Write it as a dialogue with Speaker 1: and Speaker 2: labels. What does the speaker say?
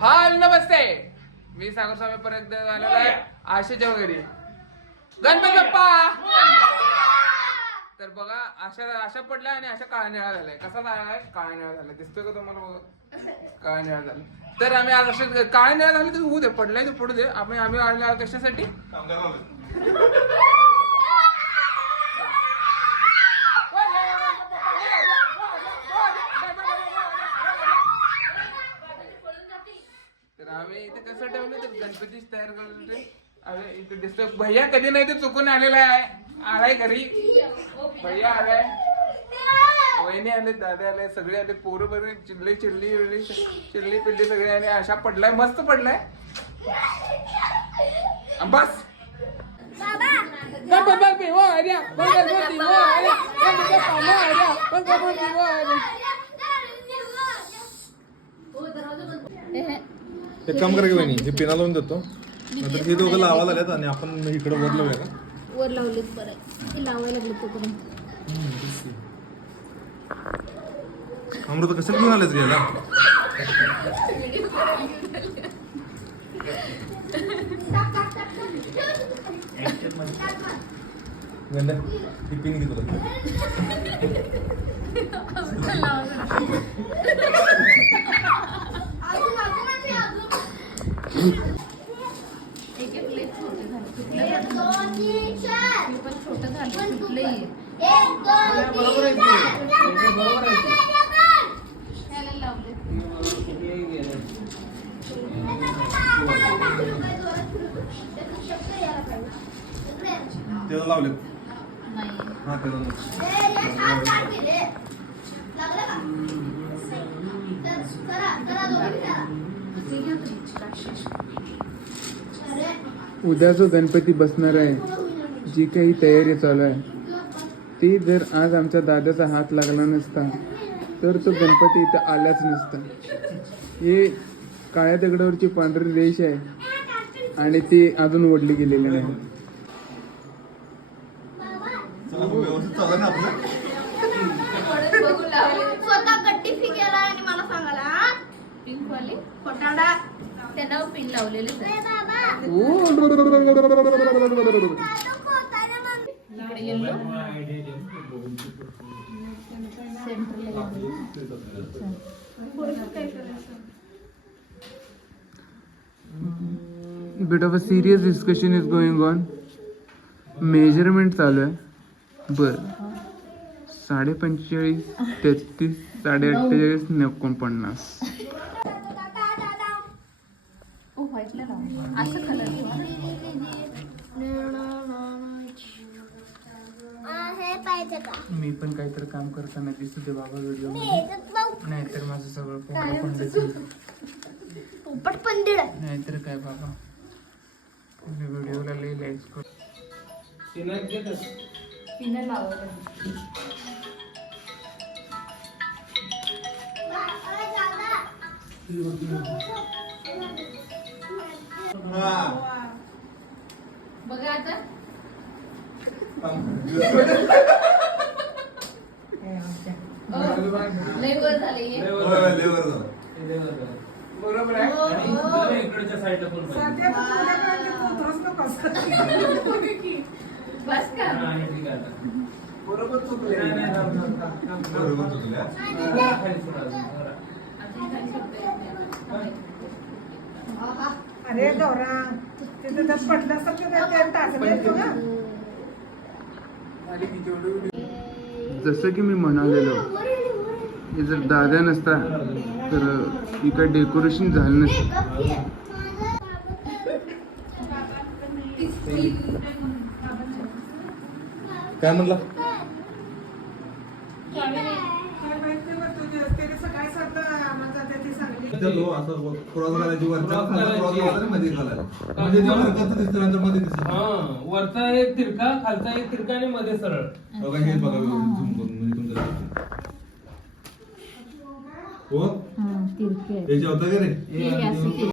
Speaker 1: हा नमस्ते. मी सागर स्वामी परत आलेलो आहे. आशेच्या घरी गणपती बाप्पा तर बघा अशा अशा पडल्या आणि अशा काळ्या निळा झालाय. कसा झालाय काळ्या निळा झालाय दिसतोय का तुम्हाला? बघा? काळ्या निळा झाला. तर आम्ही आज असे काळ्या निळा झाले तर होऊ दे पडलाय तर पडू दे. आम्ही आम्ही आले कशासाठी तर आम्ही इथे कसं ठेवलं तर गणपतीच तयार करतो अरे इथे दिसतोय. भैया कधी नाही ते चुकून आलेला आहे. आलाय घरी. भैया आलाय. वहिनी आले दादा आले सगळे आले. पोरं बरे चिल्ली चिल्ली विल्ली चिल्ली पिल्ली सगळे आले. अशा पडलाय मस्त पडलाय. बस. गणपती
Speaker 2: एक काम करा की वहिनी हे पिना लावून देतो. नंतर हे दोघं लावा आल्यात आणि आपण इकडे वर लावूया का
Speaker 3: वर लावलेत बरं ते लावायला लागलं तोपर्यंत.
Speaker 2: अमृत कशाला घेऊन आलेच घ्यायला गंड्या ही पिन घे तुला
Speaker 3: एक एक लई छोटे झाले तुटले हे पण छोटं झालं तुटलंही
Speaker 1: बरोबर आहे ते. बरोबर आहे ते.
Speaker 3: ह्याला लावले
Speaker 2: त्याला लावले
Speaker 3: नाही.
Speaker 2: हा त्याला
Speaker 1: उद्या जो गणपती बसणार आहे जी काही तयारी चालू आहे ती जर आज आमच्या दादाचा हात लागला नसता तर तो गणपती इथं आलाच नसता. हे काळ्या दगडावरची पांढरी रेष आहे आणि ती अजून ओढली गेलेली नाही.
Speaker 2: चला व्यवस्थित चालू ना आपलं.
Speaker 3: बघून लावले.
Speaker 4: स्वतः गट्टी फी केला आणि मला?
Speaker 3: पिंक वाले
Speaker 4: खोटाडा
Speaker 3: त्यांना पिन लावलेले
Speaker 4: ए बाबा.
Speaker 3: इकडे येलो सेंटरला
Speaker 1: bit of a serious discussion is going on measurement चालू आहे. बर. साडे पंचेचाळीस तेहतीस साडे अठ्ठेचाळीस एकोणपन्नास.
Speaker 3: व्हाईटला लाव असं कलर
Speaker 4: हे
Speaker 1: मी पण काहीतरी काम करताना दिसतो ते बाबा व्हिडिओ. नाहीतर माझं सगळं पोपट पंडित
Speaker 4: पोपट पंदिड आहे.
Speaker 1: नाहीतर काय बाबा? मी व्हिडिओला लई लाईक्स करतो
Speaker 3: पिन लावलं.
Speaker 2: हा.
Speaker 3: बघा आता. लय वर झाले हे.
Speaker 2: होय, लेवर जाऊ.
Speaker 1: बरोबर आहे.
Speaker 3: बस का?
Speaker 1: बरोबर चुकले
Speaker 2: बरोबर चुकल्या.
Speaker 3: अजून काही शब्द येत नाही.
Speaker 5: अरे गौरा तिथे जर पडल्यासारखं ते- ते टाचलं येतो ना
Speaker 1: जसं की मी म्हणालेलो हे जर दादा नसता तर ही काय डेकोरेशन झालं नसतं.
Speaker 2: काय म्हणला? असं क्रॉस क्रॉसमध्ये म्हणजे ते वरचं दिसतं नंतर मध्ये दिसत
Speaker 6: हा वरचा एक तिरका खालचा एक तिरका आणि मध्ये सरळ.
Speaker 2: बघा हे बघा झूम करून म्हणजे तुमचं लक्षात येईल. हो?
Speaker 3: हा, तिरके
Speaker 2: होता का रे?
Speaker 3: हे असं